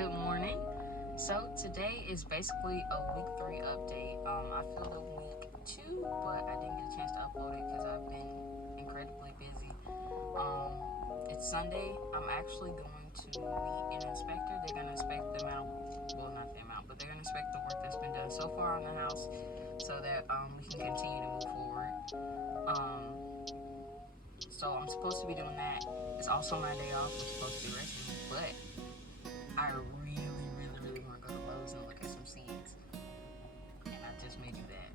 Good morning. So today is basically a week 3 update. I feel the week 2, but I didn't get a chance to upload it because I've been incredibly busy. It's Sunday. I'm actually going to meet an inspector. They're going to inspect the amount, well, not the amount, but they're going to inspect the work that's been done so far on the house so that we can continue to move forward. So I'm supposed to be doing that. It's also my day off. I'm supposed to be resting, but I really want to go to Lowe's and look at some seeds, and I just may do that.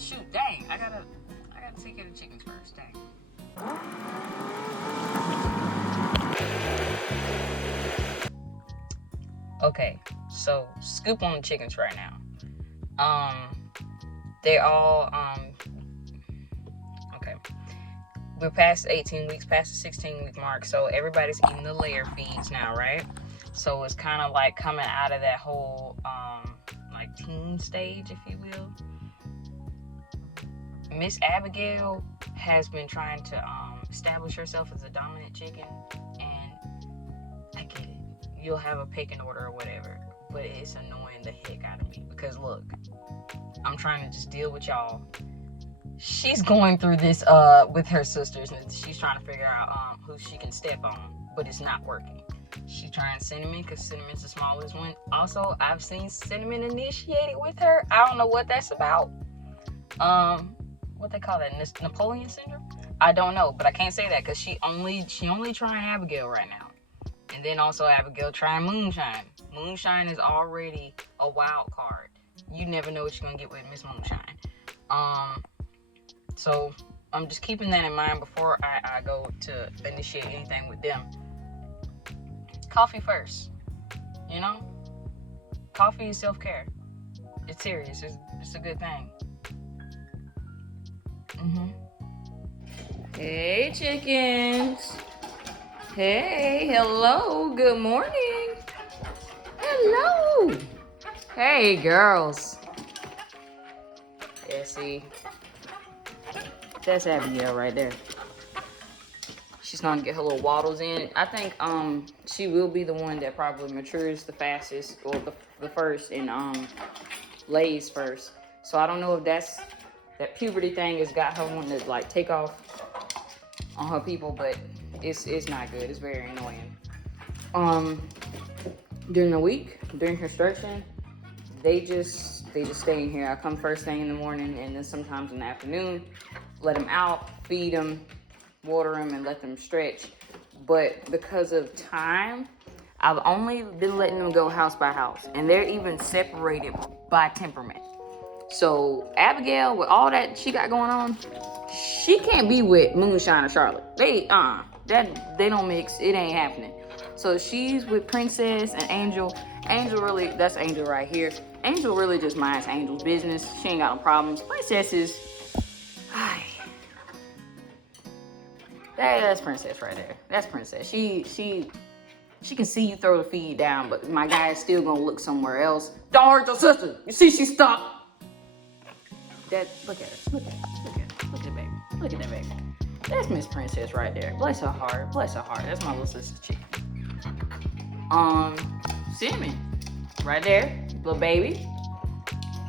Shoot, dang! I gotta take care of the chickens first. Dang. Okay, so scoop on the chickens right now. They all okay. We're past 18 weeks, past the 16-week mark, so everybody's eating the layer feeds now, right? So it's kind of like coming out of that whole like teen stage, if you will. Miss Abigail has been trying to establish herself as a dominant chicken, and I get it. You'll have a pecking order or whatever, but it's annoying the heck out of me because look, I'm trying to just deal with y'all. She's going through this with her sisters, and she's trying to figure out who she can step on, but it's not working. She's trying Cinnamon because Cinnamon's the smallest one. Also, I've seen Cinnamon initiated with her. I don't know what that's about. What they call that? Napoleon syndrome? I don't know, but I can't say that because she only trying Abigail right now, and then also Abigail trying Moonshine. Moonshine is already a wild card. You never know what you're gonna get with Miss Moonshine. So I'm just keeping that in mind before I go to initiate anything with them. Coffee first, you know? Coffee is self-care. It's serious. It's a good thing. Hey, chickens. Hey, hello. Good morning. Hello. Hey, girls. Yeah, see? That's Abigail right there. She's gonna get her little waddles in. I think she will be the one that probably matures the fastest, or the first, and lays first. So I don't know if that puberty thing has got her wanting to like take off on her people, but it's not good. It's very annoying. During the week, during construction, they just stay in here. I come first thing in the morning, and then sometimes in the afternoon. Let them out, feed them, water them, and let them stretch. But because of time, I've only been letting them go house by house, and they're even separated by temperament. So Abigail, with all that she got going on, she can't be with Moonshine or Charlotte. They don't mix. It ain't happening. So she's with Princess and Angel. Angel really, that's Angel right here. Angel really just minds Angel's business. She ain't got no problems. Princess is, that's Princess right there. That's Princess. She can see you throw the feed down, but my guy is still gonna look somewhere else. Don't hurt your sister. You see she stopped. Look at her. Look at the baby. Look at that baby. That's Miss Princess right there. Bless her heart. Bless her heart. That's my little sister's chicken. Cinnamon. Right there. Little baby.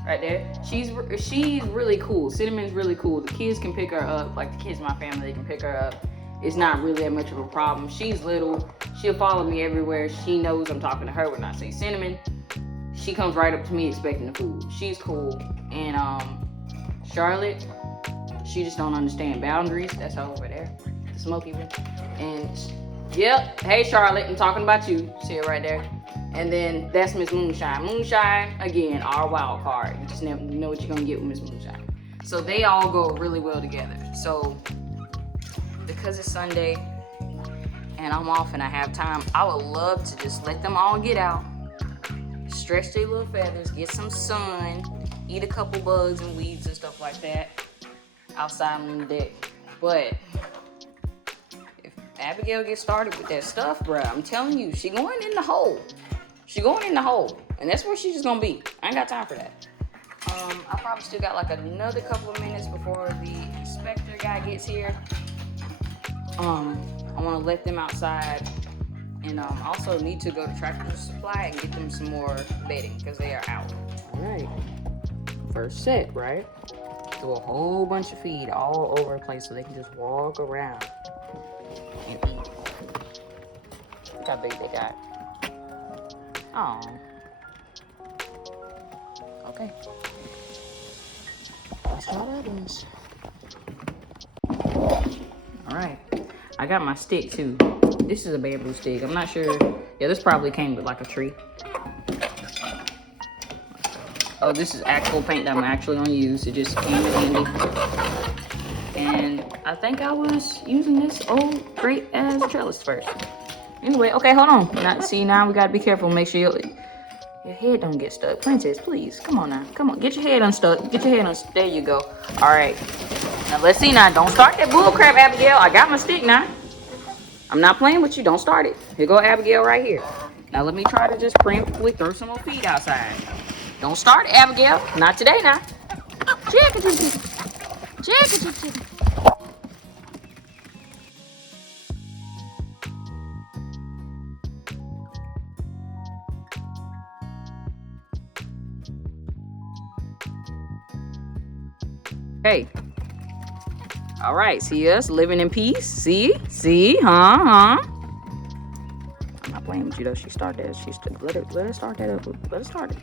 Right there. She's really cool. Cinnamon's really cool. The kids can pick her up. Like the kids in my family, they can pick her up. It's not really that much of a problem. She's little. She'll follow me everywhere. She knows I'm talking to her when I say Cinnamon. She comes right up to me expecting the food. She's cool. And Charlotte, she just don't understand boundaries. That's her over there. The smoky one. And yep. Hey Charlotte, I'm talking about you. See her right there. And then that's Miss Moonshine. Moonshine, again, our wild card. You just never know what you're gonna get with Miss Moonshine. So they all go really well together. So because it's Sunday and I'm off and I have time, I would love to just let them all get out, stretch their little feathers, get some sun, eat a couple bugs and weeds and stuff like that outside on the deck. But if Abigail gets started with that stuff, bruh, I'm telling you, she going in the hole. She going in the hole, and that's where she's just gonna be. I ain't got time for that. I probably still got like another couple of minutes before the inspector guy gets here. I want to let them outside And also need to go to Tractor Supply and get them some more bedding because they are out. All right. First set, right? Do a whole bunch of feed all over the place so they can just walk around and eat. Look how big they got. Oh. Okay. Let's try the other ones. Alright. I got my stick too. This is a bamboo stick. I'm not sure. Yeah, this probably came with like a tree. Oh, this is actual paint that I'm actually gonna use. It just came in handy. And I think I was using this old crate as a trellis first. Anyway, okay, hold on. Now we gotta be careful. Make sure your head don't get stuck. Princess, please, come on now. Come on, get your head unstuck. Get your head unstuck. There you go. All right. Now let's see now. Don't start that bull crap, Abigail. I got my stick now. I'm not playing with you. Don't start it. Here go Abigail right here. Now let me try to just preemptively throw some more feed outside. Don't start it, Abigail. Not today now. Chicken. Hey. All right, see us living in peace. See, huh? I'm not playing with you though. She started that. Let her start that up. Let her start it.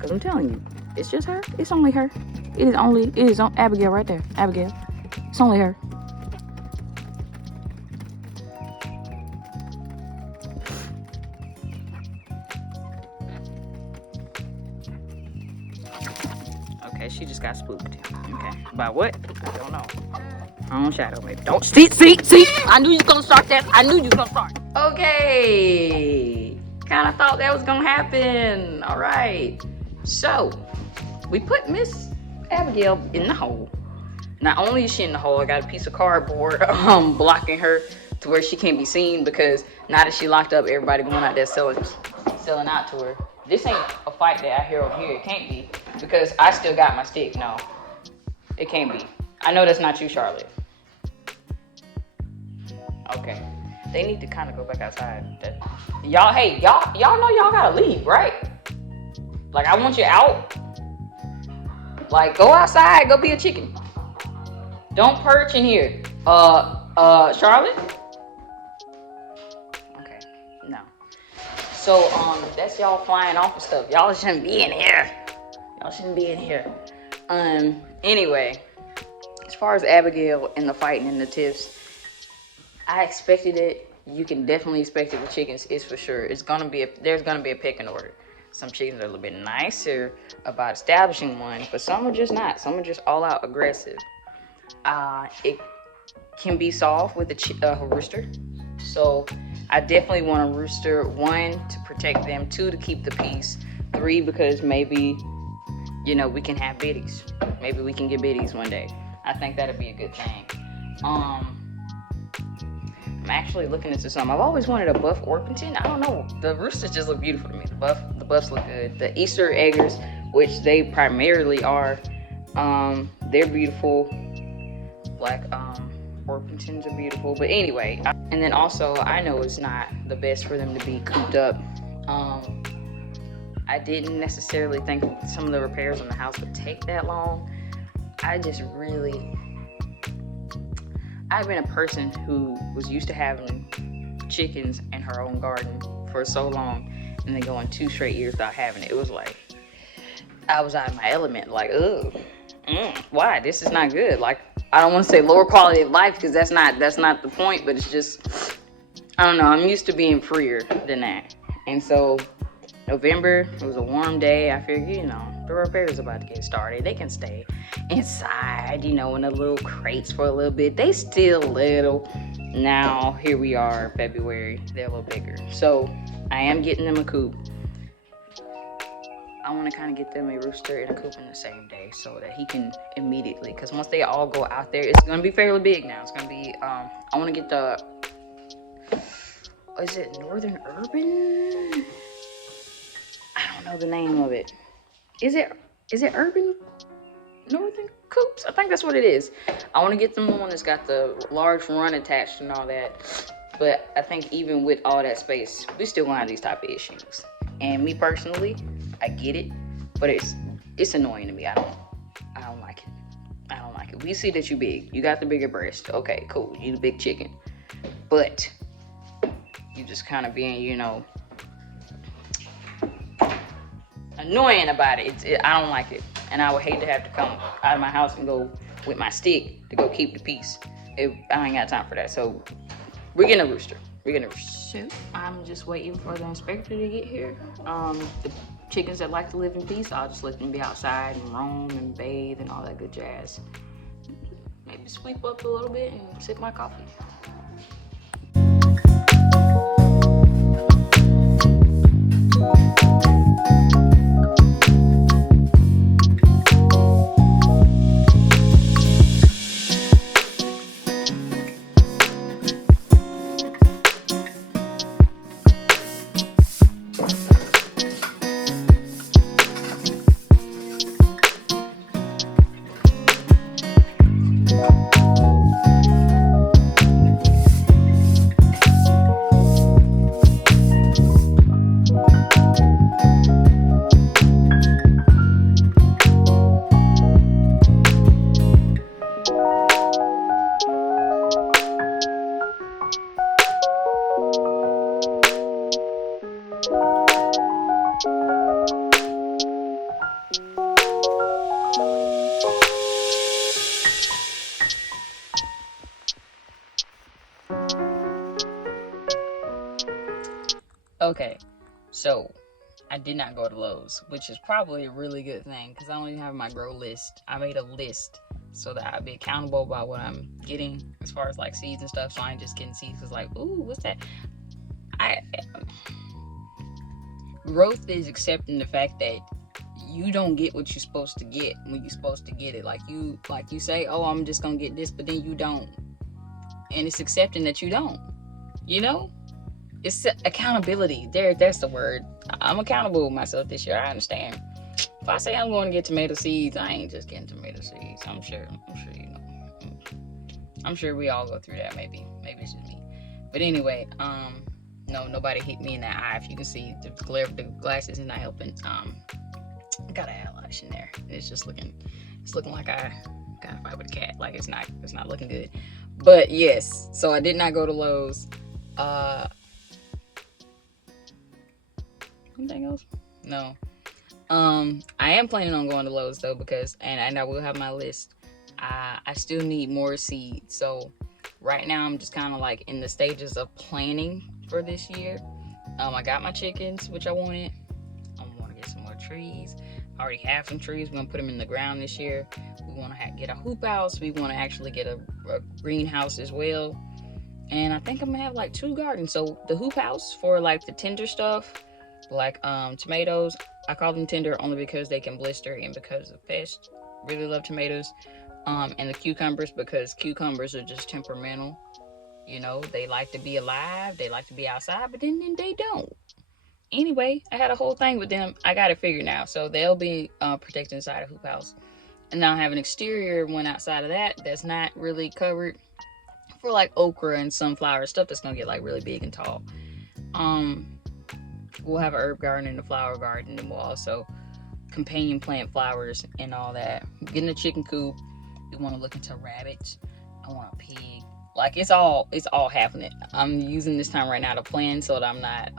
Cause I'm telling you, it's just her. It's only her. It is on Abigail right there. Abigail. It's only her. Okay, she just got spooked. Okay. By what? I don't know. Shadow, maybe. Don't see. I knew you was gonna start that. I knew you was gonna start. Okay. Kind of thought that was gonna happen. All right. So we put Miss Abigail in the hole. Not only is she in the hole, I got a piece of cardboard blocking her to where she can't be seen because now that she locked up, everybody going out there selling out to her. This ain't a fight that I hear over here. It can't be because I still got my stick. No, it can't be. I know that's not you, Charlotte. Okay. They need to kind of go back outside. Y'all know y'all gotta leave, right? Like, I want you out. Like, go outside, go be a chicken. Don't perch in here. Charlotte? Okay, no. So, that's y'all flying off and stuff. Y'all shouldn't be in here. Anyway, as far as Abigail and the fighting and the tiffs, I expected it. You can definitely expect it with chickens. It's for sure. There's gonna be a pecking order. Some chickens are a little bit nicer about establishing one, but some are just not. Some are just all out aggressive. It can be solved with a rooster. So I definitely want a rooster. 1, to protect them. 2, to keep the peace. 3, because maybe, we can have biddies. Maybe we can get biddies one day. I think that'd be a good thing. I'm actually looking into some. I've always wanted a buff Orpington. I don't know. The roosters just look beautiful to me. The buffs look good. The Easter eggers, which they primarily are, they're beautiful. Black Orpingtons are beautiful. But anyway, and then also I know it's not the best for them to be cooped up. I didn't necessarily think some of the repairs on the house would take that long. I've been a person who was used to having chickens in her own garden for so long, and then going 2 straight years without having it. It was like I was out of my element. Like, ugh, why? This is not good. Like, I don't want to say lower quality of life because that's not the point. But it's just, I don't know. I'm used to being freer than that, and so November, it was a warm day. I figured, the repair's about to get started. They can stay inside, in the little crates for a little bit. They still little. Now, here we are, February. They're a little bigger. So, I am getting them a coop. I want to kind of get them a rooster and a coop in the same day so that he can immediately, because once they all go out there, it's going to be fairly big now. It's going to be, I want to get is it Northern Urban? I don't know the name of it. Is it Urban Northern Coops? I think that's what it is. I want to get them one that's got the large run attached and all that. But I think even with all that space, we still gonna have these type of issues. And me personally, I get it, but it's annoying to me. I don't like it. I don't like it. We see that you big. You got the bigger breast. Okay, cool. You the big chicken. But you just kind of being, annoying about it. I don't like it. And I would hate to have to come out of my house and go with my stick to go keep the peace. I ain't got time for that. So we're getting a rooster. So I'm just waiting for the inspector to get here. The chickens that like to live in peace, I'll just let them be outside and roam and bathe and all that good jazz. Maybe sweep up a little bit and sip my coffee. Okay, so I did not go to Lowe's, which is probably a really good thing because I don't even have my grow list. I made a list so that I'd be accountable about what I'm getting as far as like seeds and stuff. So I ain't just getting seeds because like, ooh, what's that? Growth is accepting the fact that you don't get what you're supposed to get when you're supposed to get it. Like you say, oh, I'm just gonna get this, but then you don't, and it's accepting that you don't. It's accountability. That's the word. I'm accountable with myself this year. I understand. If I say I'm going to get tomato seeds, I ain't just getting tomato seeds. I'm sure you know. I'm sure we all go through that. Maybe it's just me. But anyway, no, nobody hit me in the eye. If you can see, the glare of the glasses is not helping. I got an eyelash in there. It's looking like I got a fight with a cat. Like it's not looking good. But yes, so I did not go to Lowe's. Anything else? No. I am planning on going to Lowe's though because and I will have my list. I still need more seeds. So right now I'm just kind of like in the stages of planning for this year. I got my chickens, which I wanted. I want to get some more trees. I already have some trees. We're gonna put them in the ground this year. We want to get a hoop house. We want to actually get a greenhouse as well. And I think I'm gonna have like 2 gardens. So the hoop house for like the tender stuff, like tomatoes. I call them tender only because they can blister and because of pests. Really love tomatoes. And the cucumbers because cucumbers are just temperamental. They like to be alive. They like to be outside, but then they don't. Anyway, I had a whole thing with them. I got it figured now. So they'll be protected inside a hoop house. And now I have an exterior one outside of that that's not really covered for like okra and sunflower stuff that's gonna get like really big and tall. We'll have an herb garden and a flower garden, and we'll also companion plant flowers and all that. Getting a chicken coop. We want to look into rabbits. I want a pig. Like it's all happening. I'm using this time right now to plan so that I'm not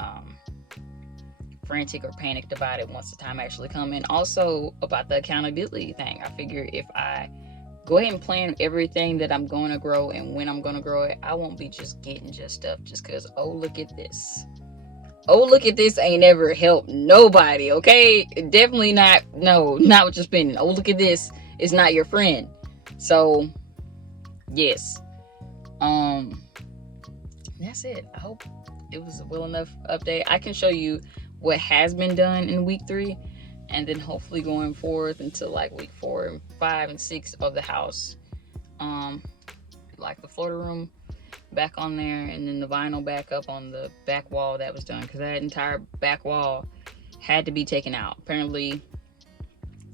frantic or panicked about it once the time actually comes. And also about the accountability thing. I figure if I go ahead and plan everything that I'm going to grow and when I'm going to grow it, I won't be just getting stuff just because, oh, look at this. Oh, look at this ain't ever helped nobody, okay? Definitely not what you're spending. Oh, look at this. It's not your friend. So, yes. That's it. I hope it was a well enough update. I can show you what has been done in week 3. And then hopefully going forth until like week 4 and 5 and 6 of the house. Like the Florida room back on there, and then the vinyl back up on the back wall that was done because that entire back wall had to be taken out. Apparently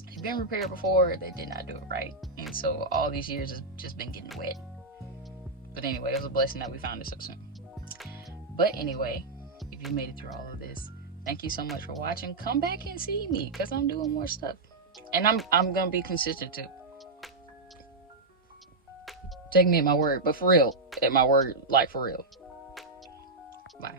it had been repaired before, they did not do it right, and so all these years has just been getting wet. But anyway, it was a blessing that we found it so soon. But anyway, if you made it through all of this, thank you so much for watching. Come back and see me, because I'm doing more stuff. And I'm gonna be consistent too. Take me at my word, but for real, at my word, like for real. Bye.